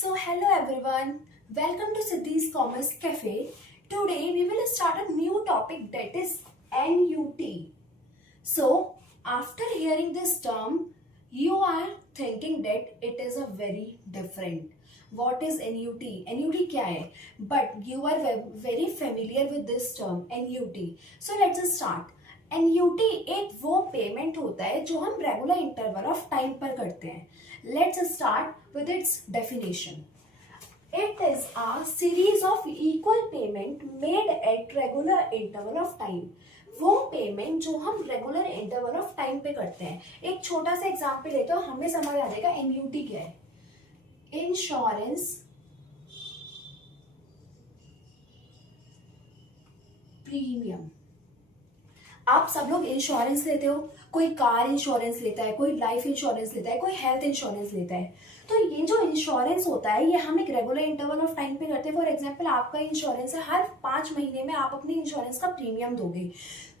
So hello everyone, welcome to Siddhi's Commerce Cafe. Today we will start a new topic that is NUT. So after hearing this term, you are thinking that it is a very different. What is NUT? NUT क्या है? But you are very familiar with this term NUT. So let's start. NUT एक वो payment होता है जो हम regular interval of time पर करते हैं. Let's start with its definition. It is a series of equal payment made at regular interval of time. वो पेमेंट जो हम रेगुलर इंटरवल ऑफ टाइम पे करते हैं. एक छोटा सा एग्जांपल लेते हो, हमें समझ आ जाएगा एनयूटी क्या है. Insurance premium. आप सब लोग इंश्योरेंस लेते हो, कोई कार इंश्योरेंस लेता है, कोई लाइफ इंश्योरेंस लेता है, कोई हेल्थ इंश्योरेंस लेता है. तो ये जो इंश्योरेंस होता है ये हम एक रेगुलर इंटरवल ऑफ टाइम पे करते हैं. फॉर एग्जांपल आपका इंश्योरेंस है, हर 5 महीने में आप अपनी इंश्योरेंस का प्रीमियम दोगे.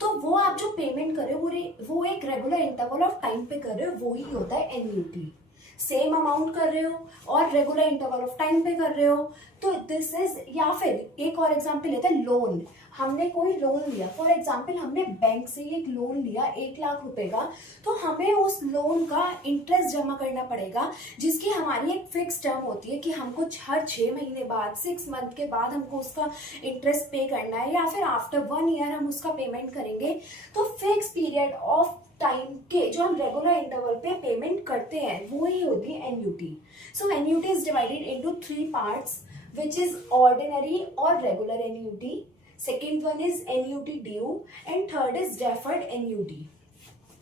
तो वो आप जो पेमेंट कर रहे हो वो एक रेगुलर इंटरवल ऑफ टाइम पे कर रहे हो, वो ही होता है एनयूटी. सेम अमाउंट कर रहे हो और रेगुलर इंटरवल ऑफ टाइम पे कर रहे हो. तो दिस इज, या फिर एक और एग्जांपल लेते हैं लोन. हमने कोई लोन लिया, फॉर एग्जांपल हमने बैंक से एक लोन लिया 1 लाख रुपए का. तो हमें उस लोन का इंटरेस्ट जमा करना पड़ेगा, जिसकी हमारी एक फिक्स टर्म होती है कि हमको हर 6 महीने बाद 6 मंथ के बाद हमको उसका इंटरेस्ट पे करना है, या फिर आफ्टर 1 ईयर हम उसका पेमेंट करेंगे. तो फिक्स पीरियड ऑफ टाइम के जो हम रेगुलर इंटरवल पे पेमेंट करते हैं वो ही होती है annuity. So annuity is divided into 3 parts, which is ordinary और regular annuity. Second one is NUT due and third is deferred NUT.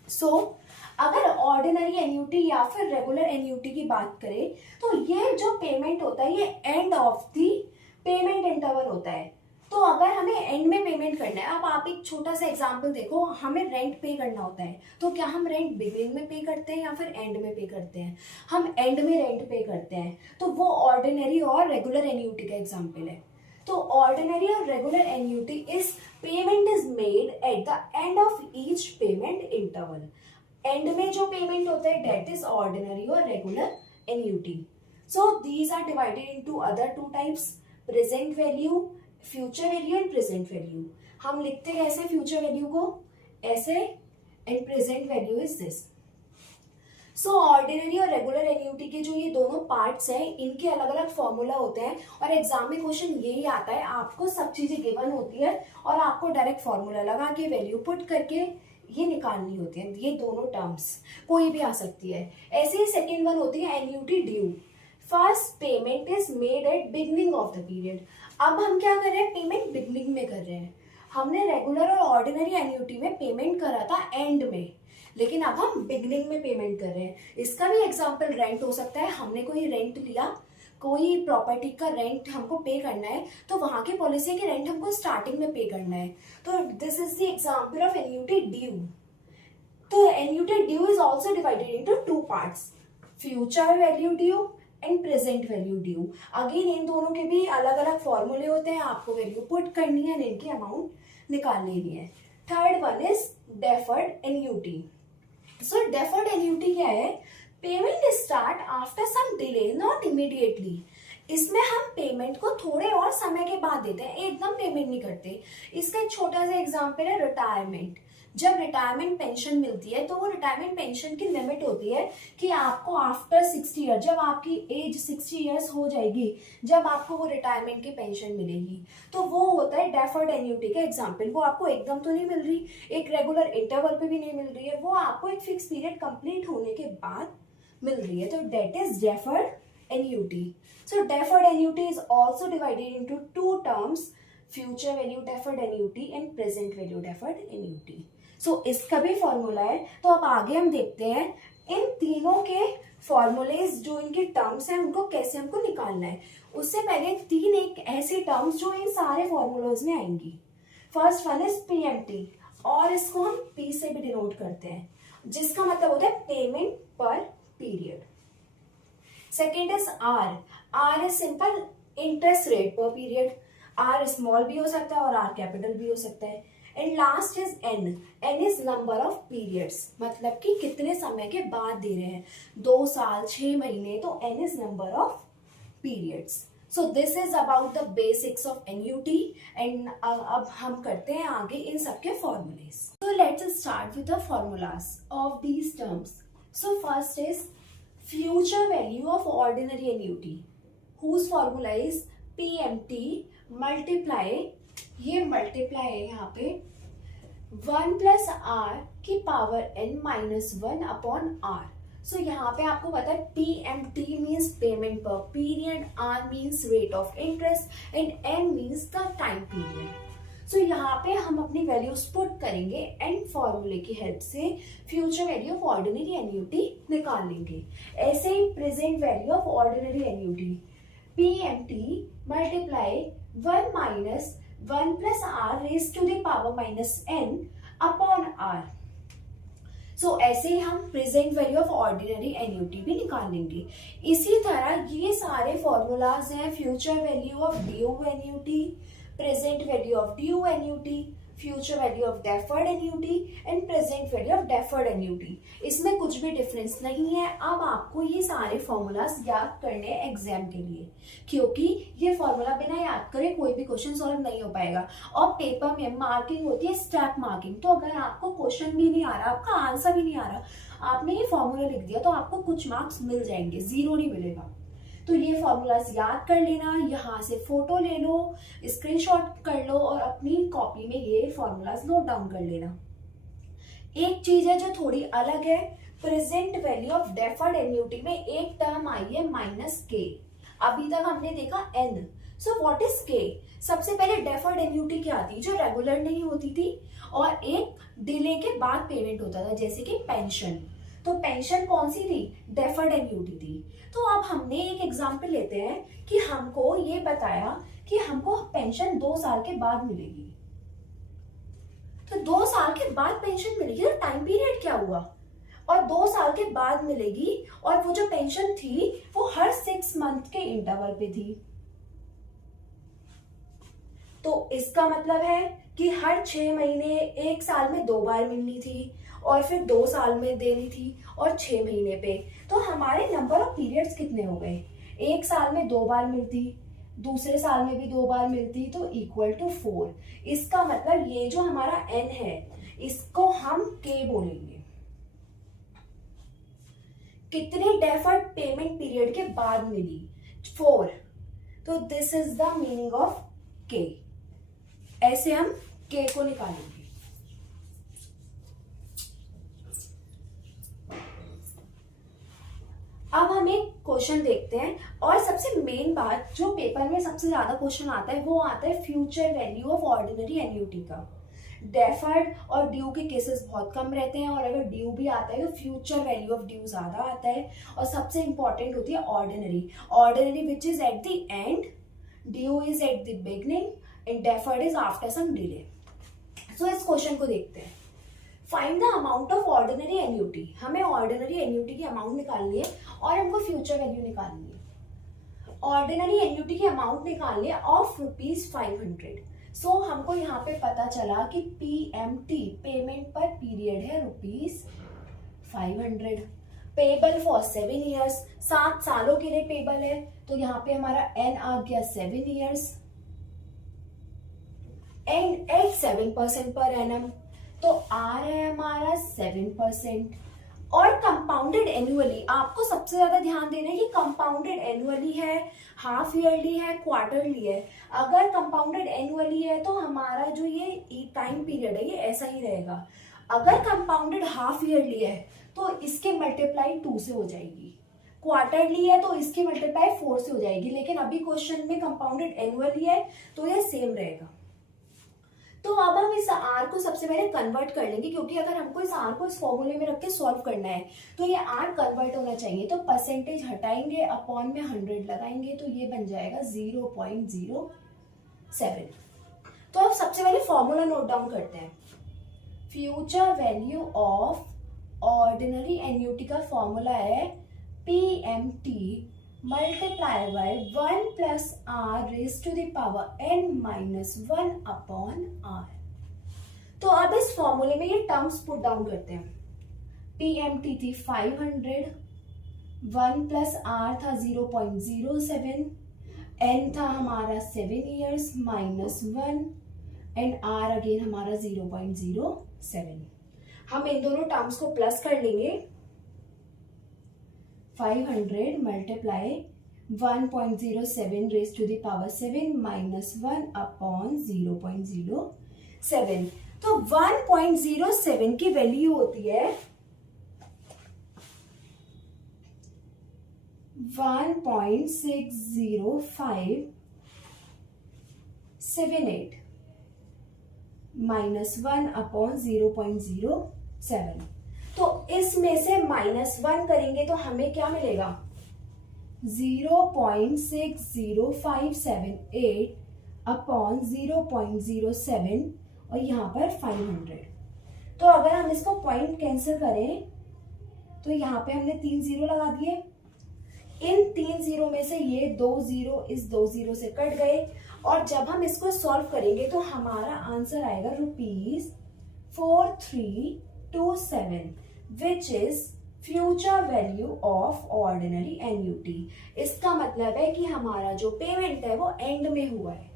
So अगर ऑर्डिनरी एनयूटी या फिर रेगुलर एनयूटी की बात करें तो ये जो पेमेंट होता है ये end of the payment interval होता है. तो अगर हमें एंड में पेमेंट करना है, अब आप एक छोटा सा एग्जांपल देखो, हमें रेंट पे करना होता है. तो क्या हम रेंट बिगिनिंग में पे करते हैं या फिर एंड में पे करते हैं? हम एंड में रेंट पे करते हैं. तो वो ऑर्डिनरी और रेगुलर एनयूटी का एग्जाम्पल है. तो ऑर्डिनरी और regular annuity is payment is made at the end of each payment interval. End में जो पेमेंट होता है डेट इज ऑर्डिनरी और regular annuity. So these are divided into other 2 types, present value, future value and present value. हम लिखते कैसे future value को? ऐसे, and present value is this. So ordinary और रेगुलर एनयूटी के जो ये दोनों पार्ट्स हैं, इनके अलग अलग फॉर्मूला होते हैं और एग्जाम में क्वेश्चन यही आता है. आपको सब चीजें गिवन होती है और आपको डायरेक्ट फॉर्मूला लगा के वैल्यू पुट करके ये निकालनी होती है. ये दोनों टर्म्स कोई भी आ सकती है. ऐसे ही सेकेंड वन होती है NUT due. First payment is made eight beginning of the period. अब हम क्या कर रहे हैं? पेमेंट बिगनिंग में कर रहे हैं. हमने रेगुलर और ऑर्डिनरी एनयूटी में पेमेंट करा था एंड में, लेकिन अब हम बिगनिंग में पेमेंट कर रहे हैं. इसका भी एग्जांपल रेंट हो सकता है. हमने कोई रेंट लिया, कोई प्रॉपर्टी का रेंट हमको पे करना है, तो वहां की पॉलिसी है कि रेंट हमको स्टार्टिंग में पे करना है. तो this is the example of annuity due. तो annuity due is also divided into 2 parts, future value due and present value due. Again इन दोनों के भी अलग अलग फॉर्मूले होते हैं. आपको वैल्यू पुट करनी है, इनकी अमाउंट निकाल लेनी है. Third one is deferred annuity. So deferred annuity क्या है? Payment start after some delay, not immediately. इसमें हम पेमेंट को थोड़े और समय के बाद देते हैं, एकदम पेमेंट नहीं करते. इसका एक छोटा सा एग्जांपल है रिटायरमेंट. जब रिटायरमेंट पेंशन मिलती है तो वो रिटायरमेंट पेंशन की लिमिट होती है कि आपको आफ्टर 60 ईयर, जब आपकी एज 60 ईयर्स हो जाएगी, जब आपको वो रिटायरमेंट की पेंशन मिलेगी. तो वो होता है डेफर्ड एन्युटी का एग्जांपल. वो आपको एकदम तो नहीं मिल रही, एक रेगुलर इंटरवल पे भी नहीं मिल रही है, वो आपको एक फिक्स पीरियड कंप्लीट होने के बाद मिल रही है. तो that is deferred annuity. So deferred annuity is also divided into 2 terms, future value deferred annuity and present value deferred annuity. So इसका भी फॉर्मूला है. तो अब आगे हम देखते हैं इन तीनों के फॉर्मूलेज, जो इनके टर्म्स हैं उनको कैसे हमको निकालना है. उससे पहले 3 एक ऐसी टर्म्स जो इन सारे फॉर्मूलोज में आएंगी. फर्स्ट वन इज पीएमटी, और इसको हम पी से भी डिनोट करते हैं, जिसका मतलब होता है payment per period. Second is R. R is simple interest rate per period. R small भी हो सकता है और आर कैपिटल भी हो सकता है. And last is N. N is number of periods, मतलब कि कितने समय के बाद दे रहे हैं, 2 साल, 6 महीने, तो N is number of periods. So this is about the basics of NUT and अब हम करते हैं आगे इन सबके formulas. So let's start with the formulas of these terms. So first is future value of ordinary annuity, whose formula is PMT multiply, ये multiply है यहाँ पे 1 plus R की power n minus 1 upon R. सो यहाँ पे आपको पता है PMT means payment per period, R means rate of interest and N means the time period. So यहाँ पे हम अपनी वैल्यूज पुट करेंगे एंड फॉर्मूले की हेल्प से future value of ordinary annuity निकाल लेंगे. ऐसे ही present value of ordinary annuity PMT multiply 1 minus 1 plus R raise to the power minus n upon R. So ऐसे ही हम present value of ordinary annuity भी निकाल लेंगे. इसी तरह ये सारे फॉर्मूलाज हैं future value of due annuity, present value of due annuity, future value of deferred annuity and present value of deferred annuity. इसमें कुछ भी डिफरेंस नहीं है. अब आपको ये सारे फॉर्मूलाज याद करने हैं एग्जाम के लिए, क्योंकि ये फॉर्मूला बिना याद करे कोई भी क्वेश्चन सॉल्व नहीं हो पाएगा. और पेपर में मार्किंग होती है स्टेप मार्किंग. तो अगर आपको क्वेश्चन भी नहीं आ रहा, आपका आंसर भी नहीं आ रहा, आपने ये फॉर्मूला लिख दिया तो आपको कुछ मार्क्स मिल जाएंगे, 0 नहीं मिलेगा. तो ये फॉर्मूलाज याद कर लेना, यहाँ से फोटो ले लो, स्क्रीनशॉट कर लो और अपनी कॉपी में ये फॉर्मूलाज नोट डाउन कर लेना. एक चीज है जो थोड़ी अलग है, present value of deferred annuity में एक टर्म आई है माइनस के. अभी तक हमने देखा एन. सो व्हाट इज के? सबसे पहले डेफर्ड एन्युटी क्या थी? जो रेगुलर नहीं होती थी और एक डिले के बाद पेमेंट होता था, जैसे कि पेंशन. तो पेंशन कौन सी थी? डेफर्ड एन्युटी थी. तो अब हमने एक एग्जांपल लेते हैं कि हमको ये बताया कि हमको पेंशन 2 साल के बाद मिलेगी. तो 2 साल के बाद पेंशन मिलेगी, तो टाइम पीरियड क्या हुआ? और 2 साल के बाद मिलेगी और वो जो पेंशन थी वो हर 6 मंथ के इंटरवल पे थी. तो इसका मतलब है कि हर 6 महीने 1 साल में 2 बार मिलनी थी और फिर 2 साल में देनी थी और 6 महीने पे. तो हमारे नंबर ऑफ पीरियड्स कितने हो गए? 1 साल में 2 बार मिलती, दूसरे साल में भी 2 बार मिलती, तो इक्वल टू 4. इसका मतलब ये जो हमारा n है इसको हम k बोलेंगे. कितने डेफर्ड पेमेंट पीरियड के बाद मिली? 4. तो this is the meaning of k. ऐसे हम k को निकालेंगे. अब हम एक क्वेश्चन देखते हैं और सबसे मेन बात जो पेपर में सबसे ज्यादा क्वेश्चन आता है वो आता है future value of ordinary annuity का. डेफर्ड और ड्यू के केसेस बहुत कम रहते हैं और अगर ड्यू भी आता है तो फ्यूचर वैल्यू ऑफ ड्यू ज्यादा आता है. और सबसे इंपॉर्टेंट होती है ordinary. Ordinary which is at the end, due is at the beginning and deferred is after some delay. So इस क्वेश्चन को देखते हैं. Find the amount of ordinary annuity. हमें ऑर्डिनरी एन्युटी की अमाउंट निकालनी है और हमको फ्यूचर वैल्यू निकालनी है. ऑर्डिनरी एन्युटी की अमाउंट निकालनी है ऑफ ₹500. सो हमको यहाँ पे पता चला कि PMT पेमेंट पर पीरियड है ₹500. पेबल फॉर 7 ईयर्स, 7 सालों के लिए पेबल है. तो यहाँ पे हमारा N आ गया 7 years and eight 7% per annum. तो R है हमारा 7% और कंपाउंडेड एनुअली. आपको सबसे ज्यादा ध्यान देना है कि कंपाउंडेड एनुअली है, हाफ ईयरली है, क्वार्टरली है. अगर कंपाउंडेड एनुअली है तो हमारा जो ये टाइम पीरियड है ये ऐसा ही रहेगा. अगर कंपाउंडेड हाफ ईयरली है तो इसके मल्टीप्लाई 2 से हो जाएगी. क्वार्टरली है तो इसकी मल्टीप्लाई 4 से हो जाएगी. लेकिन अभी क्वेश्चन में कंपाउंडेड एनुअली है तो ये सेम रहेगा. तो अब हम इस R को सबसे पहले कन्वर्ट कर लेंगे, क्योंकि अगर हमको इस R को इस फॉर्मूले में रख के सॉल्व करना है तो ये R कन्वर्ट होना चाहिए. तो परसेंटेज हटाएंगे, अपॉन में 100 लगाएंगे तो ये बन जाएगा 0.07. तो अब सबसे पहले फॉर्मूला नोट डाउन करते हैं. Future value of ordinary annuity का फॉर्मूला है PMT multiply by 1 plus R raise to the power n minus 1 upon R. तो अब इस फॉर्मूले में ये टर्म्स पुट डाउन करते हैं. PMT थी 500 1 प्लस आर था 0.07, एन था हमारा 7 years minus 1 and R again हमारा 0.07। हम इन दोनों टर्म्स को प्लस कर लेंगे। 500 multiply 1.07 raise to the power 7 minus 1 upon 0.07। तो 1.07 की वैल्यू होती है 1.60578 माइनस 1 अपॉन 0.07। तो इसमें से -1 करेंगे तो हमें क्या मिलेगा 0.60578 अपॉन 0.07 और यहाँ पर 500। तो अगर हम इसको पॉइंट कैंसिल करें तो यहाँ पे हमने 3 जीरो लगा दिए। इन 3 जीरो में से ये 2 जीरो इस 2 जीरो से कट गए और जब हम इसको सॉल्व करेंगे तो हमारा आंसर आएगा ₹4327 which is future value of ordinary annuity. इसका मतलब है कि हमारा जो पेमेंट है वो एंड में हुआ है।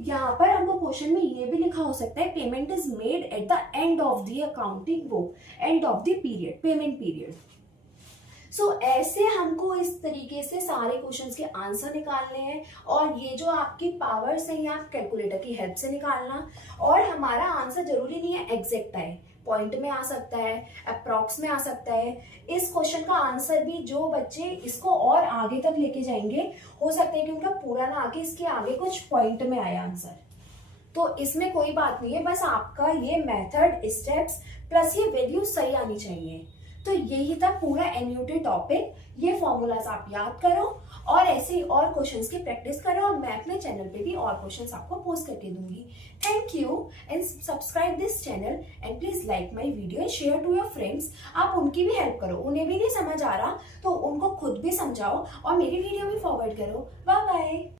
यहाँ पर हमको क्वेश्चन में ये भी लिखा हो सकता है payment is made at the end of the accounting book, end of the period, payment period. So ऐसे हमको इस तरीके से सारे क्वेश्चंस के आंसर निकालने हैं और ये जो आपकी पावर्स हैं आप कैलकुलेटर की हेल्प से निकालना। और हमारा आंसर जरूरी नहीं है एग्जैक्ट आए, पॉइंट में आ सकता है, अप्रॉक्स में आ सकता है। इस क्वेश्चन का आंसर भी जो बच्चे इसको और आगे तक लेके जाएंगे हो सकता है कि उनका पूरा ना आके इसके आगे कुछ पॉइंट में आए आंसर। तो इसमें कोई बात नहीं है, बस आपका ये मेथड, स्टेप्स प्लस ये वैल्यू सही आनी चाहिए। तो यही था पूरा एन्युटी टॉपिक। ये फॉर्मूलाज आप याद करो और ऐसे ही और क्वेश्चंस की प्रैक्टिस करो और मैं अपने चैनल पे भी और क्वेश्चंस आपको पोस्ट करके दूंगी। Thank you and subscribe this channel and please like my video and share to your friends. आप उनकी भी हेल्प करो, उन्हें भी नहीं समझ आ रहा तो उनको खुद भी समझाओ और मेरी वीडियो भी फॉरवर्ड करो। Bye bye.